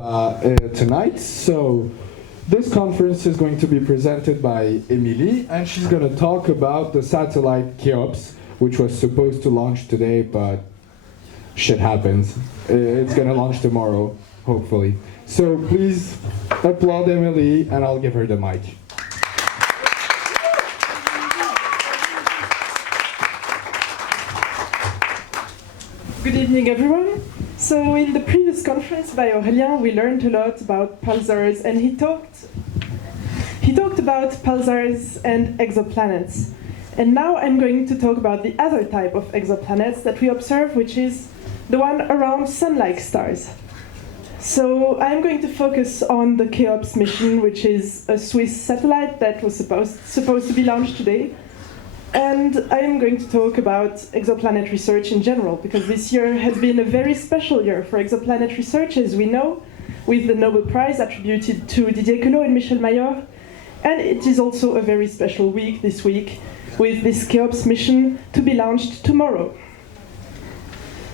tonight. So this conference is going to be presented by Emilie, and she's going to talk about the satellite Cheops, which was supposed to launch today, but shit happens. It's going to launch tomorrow, hopefully. So please applaud Emilie, and I'll give her the mic. Good evening, everyone. So in the previous conference by Aurélien, we learned a lot about pulsars, and he talked about pulsars and exoplanets. And now I'm going to talk about the other type of exoplanets that we observe, which is the one around sun-like stars. So I'm going to focus on the Cheops mission, which is a Swiss satellite that was supposed to be launched today. And I am going to talk about exoplanet research in general, because this year has been a very special year for exoplanet research, as we know, with the Nobel Prize attributed to Didier Queloz and Michel Mayor. And it is also a very special week this week, with this Cheops mission to be launched tomorrow.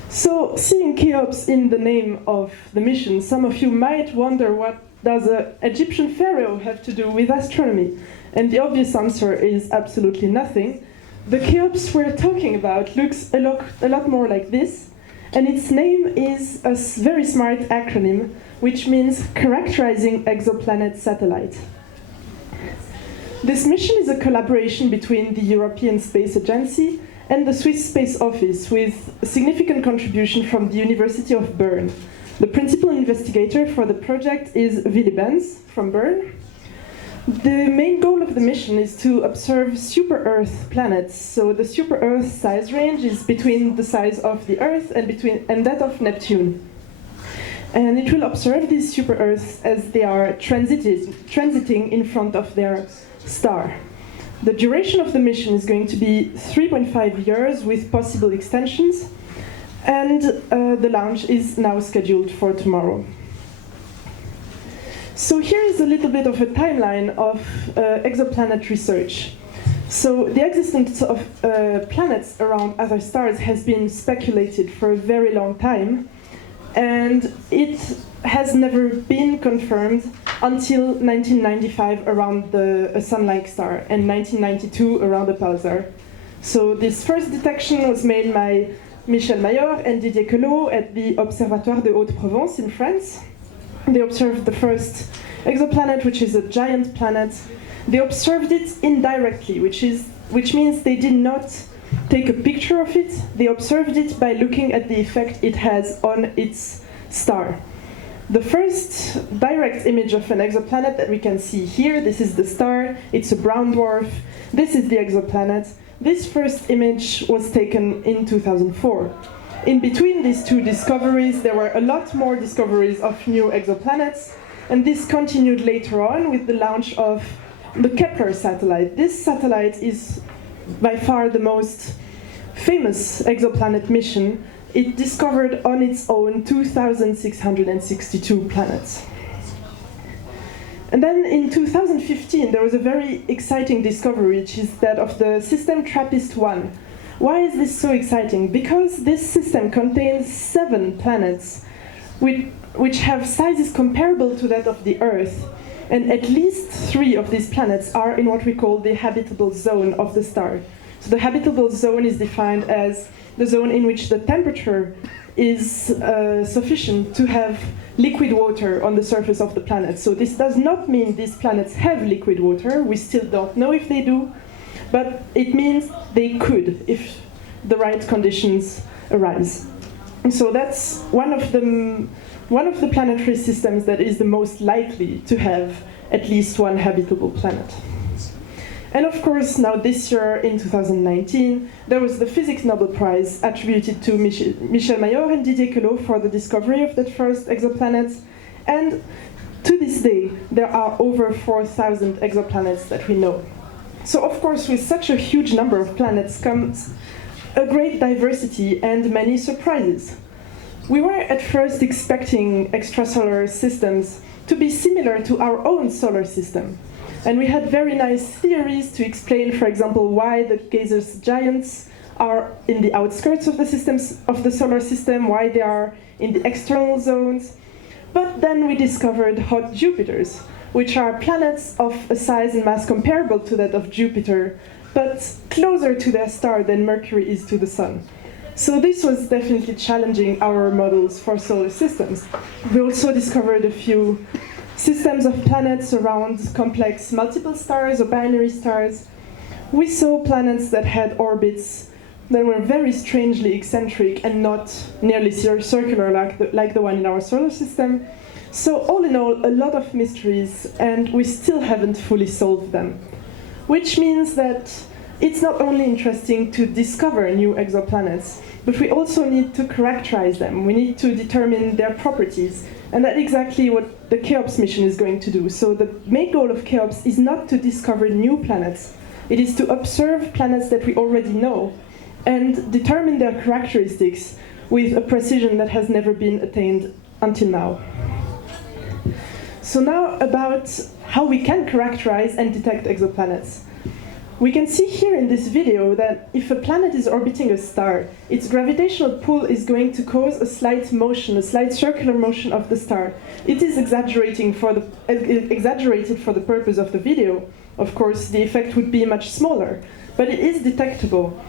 So, seeing Cheops in the name of the mission, some of you might wonder, what does an Egyptian pharaoh have to do with astronomy? And the obvious answer is absolutely nothing. The Cheops we're talking about looks a lot more like this, and its name is a very smart acronym, which means Characterizing Exoplanet Satellite. This mission is a collaboration between the European Space Agency and the Swiss Space Office, with a significant contribution from the University of Bern. The principal investigator for the project is Willy Benz from Bern. The main goal of the mission is to observe super-Earth planets. So the super-Earth size range is between the size of the Earth and that of Neptune. And it will observe these super-Earths as they are transiting in front of their star. The duration of the mission is going to be 3.5 years with possible extensions, and the launch is now scheduled for tomorrow. So here is a little bit of a timeline of exoplanet research. So the existence of planets around other stars has been speculated for a very long time, and it has never been confirmed until 1995 around a sun-like star, and 1992 around a pulsar. So this first detection was made by Michel Mayor and Didier Queloz at the Observatoire de Haute-Provence in France. They observed the first exoplanet, which is a giant planet. They observed it indirectly, which means they did not take a picture of it. They observed it by looking at the effect it has on its star. The first direct image of an exoplanet that we can see here, this is the star, it's a brown dwarf, this is the exoplanet. This first image was taken in 2004. In between these two discoveries, there were a lot more discoveries of new exoplanets, and this continued later on with the launch of the Kepler satellite. This satellite is by far the most famous exoplanet mission. It discovered on its own 2,662 planets. And then in 2015, there was a very exciting discovery, which is that of the system TRAPPIST-1. Why is this so exciting? Because this system contains 7 planets which have sizes comparable to that of the Earth, and at least 3 of these planets are in what we call the habitable zone of the star. So the habitable zone is defined as the zone in which the temperature is sufficient to have liquid water on the surface of the planet. So this does not mean these planets have liquid water. We still don't know if they do, but it means they could if the right conditions arise. And so that's one of the planetary systems that is the most likely to have at least one habitable planet. And of course, now this year, in 2019, there was the Physics Nobel Prize attributed to Michel Mayor and Didier Queloz for the discovery of that first exoplanet. And to this day, there are over 4,000 exoplanets that we know. So of course, with such a huge number of planets comes a great diversity and many surprises. We were at first expecting extrasolar systems to be similar to our own solar system. And we had very nice theories to explain, for example, why the gaseous giants are in the outskirts of the solar system, why they are in the external zones. But then we discovered hot Jupiters, which are planets of a size and mass comparable to that of Jupiter, but closer to their star than Mercury is to the Sun. So this was definitely challenging our models for solar systems. We also discovered a few systems of planets around complex multiple stars or binary stars. We saw planets that had orbits that were very strangely eccentric and not nearly circular like the one in our solar system. So all in all, a lot of mysteries, and we still haven't fully solved them. Which means that it's not only interesting to discover new exoplanets, but we also need to characterize them. We need to determine their properties. And that's exactly what the Cheops mission is going to do. So the main goal of Cheops is not to discover new planets. It is to observe planets that we already know and determine their characteristics with a precision that has never been attained until now. So now about how we can characterize and detect exoplanets. We can see here in this video that if a planet is orbiting a star, its gravitational pull is going to cause a slight motion, a slight circular motion of the star. It is exaggerated for the purpose of the video. Of course, the effect would be much smaller, but it is detectable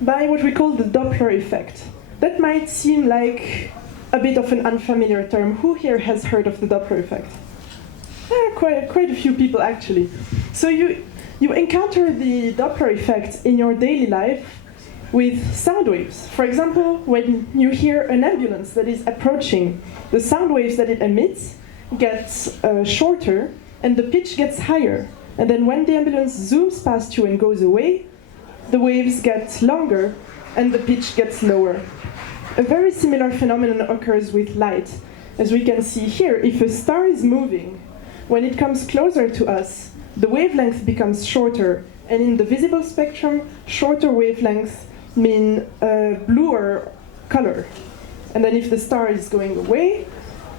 by what we call the Doppler effect. That might seem like a bit of an unfamiliar term. Who here has heard of the Doppler effect? Quite a few people, actually. So you encounter the Doppler effect in your daily life with sound waves. For example, when you hear an ambulance that is approaching, the sound waves that it emits gets shorter and the pitch gets higher. And then when the ambulance zooms past you and goes away, the waves get longer and the pitch gets lower. A very similar phenomenon occurs with light. As we can see here, if a star is moving, when it comes closer to us, the wavelength becomes shorter, and in the visible spectrum, shorter wavelengths mean bluer color. And then if the star is going away,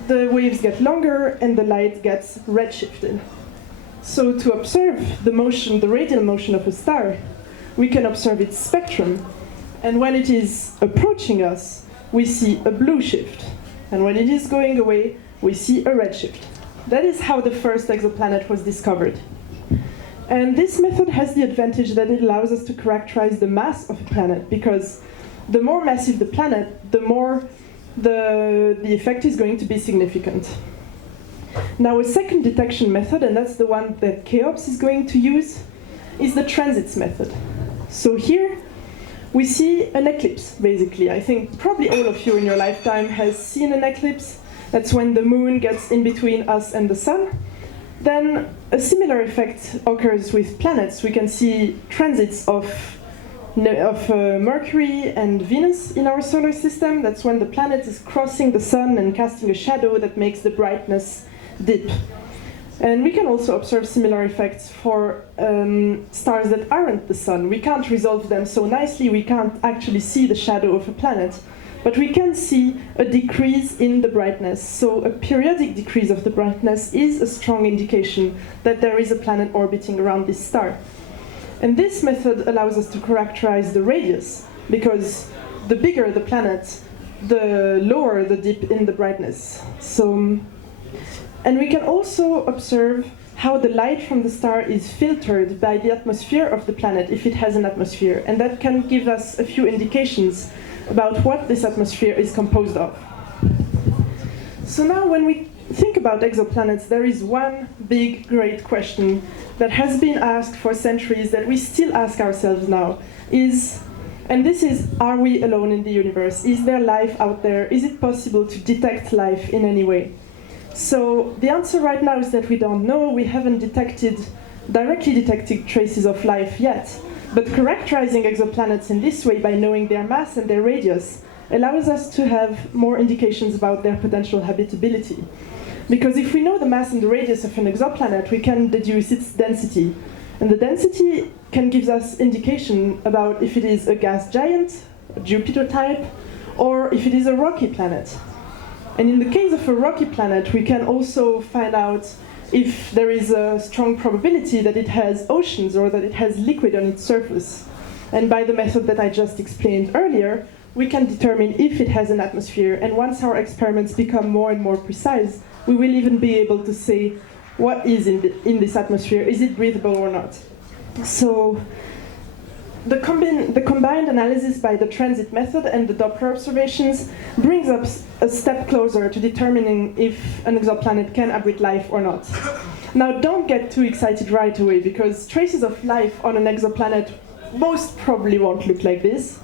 the waves get longer and the light gets redshifted. So to observe the motion, the radial motion of a star, we can observe its spectrum. And when it is approaching us, we see a blue shift. And when it is going away, we see a red shift. That is how the first exoplanet was discovered. And this method has the advantage that it allows us to characterize the mass of a planet, because the more massive the planet, the more the effect is going to be significant. Now, a second detection method, and that's the one that Cheops is going to use, is the transits method. So here we see an eclipse, basically. I think probably all of you in your lifetime has seen an eclipse. That's when the moon gets in between us and the sun. Then a similar effect occurs with planets. We can see transits of Mercury and Venus in our solar system. That's when the planet is crossing the sun and casting a shadow that makes the brightness dip. And we can also observe similar effects for stars that aren't the sun. We can't resolve them so nicely, we can't actually see the shadow of a planet. But we can see a decrease in the brightness. So a periodic decrease of the brightness is a strong indication that there is a planet orbiting around this star. And this method allows us to characterize the radius, because the bigger the planet, the lower the dip in the brightness. And we can also observe how the light from the star is filtered by the atmosphere of the planet, if it has an atmosphere. And that can give us a few indications about what this atmosphere is composed of. So now when we think about exoplanets, there is one big, great question that has been asked for centuries that we still ask ourselves now, are we alone in the universe? Is there life out there? Is it possible to detect life in any way? So the answer right now is that we don't know. We haven't directly detected traces of life yet. But characterizing exoplanets in this way, by knowing their mass and their radius, allows us to have more indications about their potential habitability. Because if we know the mass and the radius of an exoplanet, we can deduce its density. And the density can give us indication about if it is a gas giant, a Jupiter type, or if it is a rocky planet. And in the case of a rocky planet, we can also find out if there is a strong probability that it has oceans or that it has liquid on its surface. And by the method that I just explained earlier, we can determine if it has an atmosphere, and once our experiments become more and more precise, we will even be able to say what is in this atmosphere, is it breathable or not. So the combined analysis by the transit method and the Doppler observations brings us a step closer to determining if an exoplanet can abrit life or not. Now, don't get too excited right away, because traces of life on an exoplanet most probably won't look like this.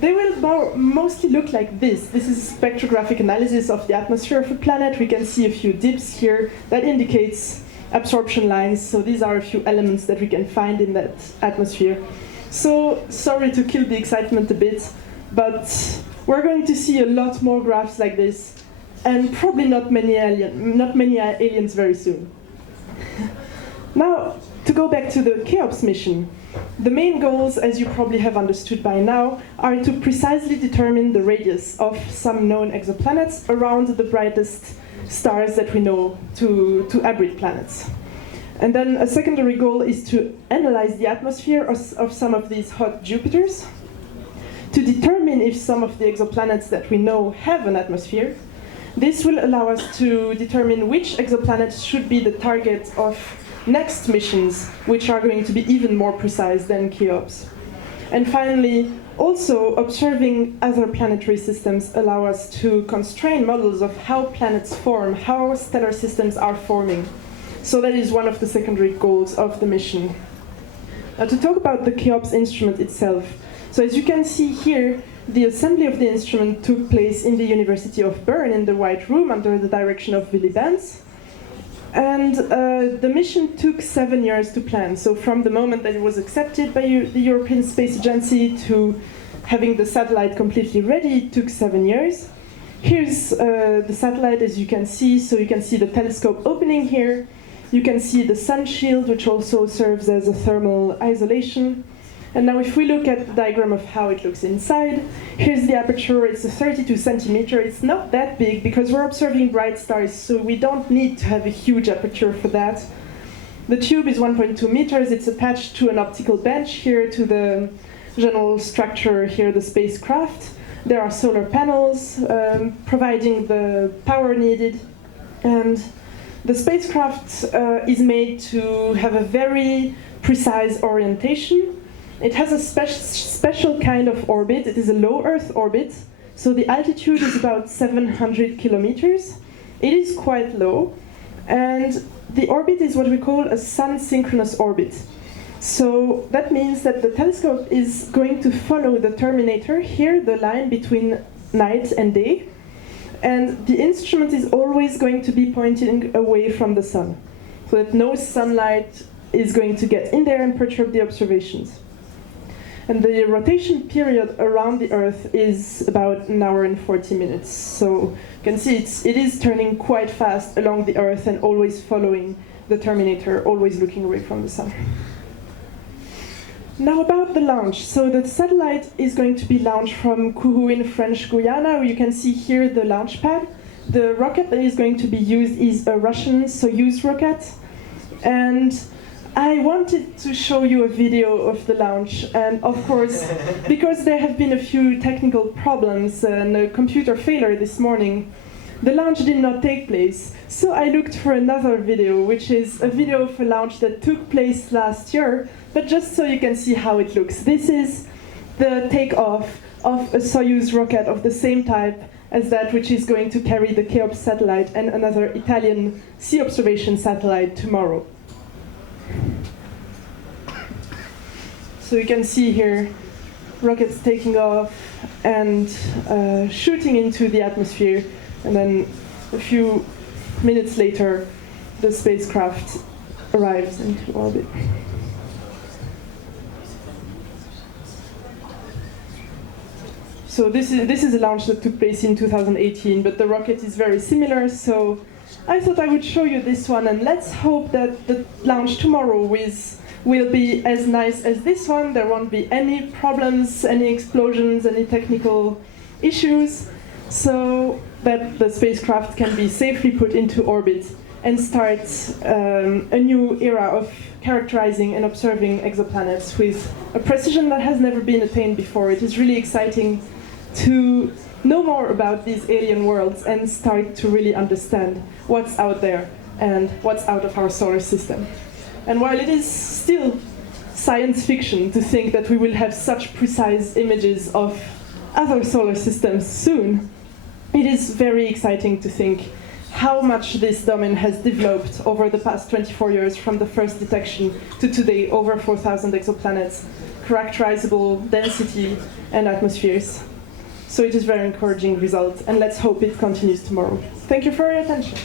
They will mostly look like this. This is spectrographic analysis of the atmosphere of a planet. We can see a few dips here that indicates absorption lines. So these are a few elements that we can find in that atmosphere. So sorry to kill the excitement a bit, but we're going to see a lot more graphs like this, and probably not many aliens very soon. Now, to go back to the Cheops mission, the main goals, as you probably have understood by now, are to precisely determine the radius of some known exoplanets around the brightest stars that we know to abrit planets. And then a secondary goal is to analyze the atmosphere of some of these hot Jupiters, to determine if some of the exoplanets that we know have an atmosphere. This will allow us to determine which exoplanets should be the target of next missions, which are going to be even more precise than Cheops. And finally, also observing other planetary systems allow us to constrain models of how planets form, how stellar systems are forming. So that is one of the secondary goals of the mission. Now, to talk about the Cheops instrument itself. So as you can see here, the assembly of the instrument took place in the University of Bern in the White Room under the direction of Willy Benz. And the mission took 7 years to plan. So from the moment that it was accepted by the European Space Agency to having the satellite completely ready, it took 7 years. Here's the satellite, as you can see. So you can see the telescope opening here. You can see the sun shield, which also serves as a thermal isolation. And now if we look at the diagram of how it looks inside, here's the aperture. It's a 32 centimeter. It's not that big because we're observing bright stars, so we don't need to have a huge aperture for that. The tube is 1.2 meters. It's attached to an optical bench here to the general structure here, the spacecraft. There are solar panels providing the power needed. And the spacecraft is made to have a very precise orientation. It has a special kind of orbit. It is a low Earth orbit, so the altitude is about 700 kilometers. It is quite low, and the orbit is what we call a Sun-Synchronous Orbit. So that means that the telescope is going to follow the terminator, here the line between night and day, and the instrument is always going to be pointing away from the sun, so that no sunlight is going to get in there and perturb the observations. And the rotation period around the Earth is about 1 hour and 40 minutes. So you can see it is turning quite fast along the Earth and always following the terminator, always looking away from the sun. Now about the launch. So the satellite is going to be launched from Kourou in French Guiana. You can see here the launch pad. The rocket that is going to be used is a Russian Soyuz rocket. And I wanted to show you a video of the launch, and of course, because there have been a few technical problems and a computer failure this morning, the launch did not take place. So I looked for another video, which is a video of a launch that took place last year, but just so you can see how it looks. This is the takeoff of a Soyuz rocket of the same type as that which is going to carry the Cheops satellite and another Italian sea observation satellite tomorrow. So you can see here rockets taking off and shooting into the atmosphere, and then a few minutes later the spacecraft arrives into orbit. So this is a launch that took place in 2018, but the rocket is very similar, so I thought I would show you this one, and let's hope that the launch tomorrow will be as nice as this one. There won't be any problems, any explosions, any technical issues, so that the spacecraft can be safely put into orbit and start a new era of characterizing and observing exoplanets with a precision that has never been attained before. It is really exciting to know more about these alien worlds and start to really understand what's out there and what's out of our solar system. And while it is still science fiction to think that we will have such precise images of other solar systems soon, it is very exciting to think how much this domain has developed over the past 24 years from the first detection to today, over 4,000 exoplanets, characterizable density and atmospheres. So it is a very encouraging result, and let's hope it continues tomorrow. Thank you for your attention.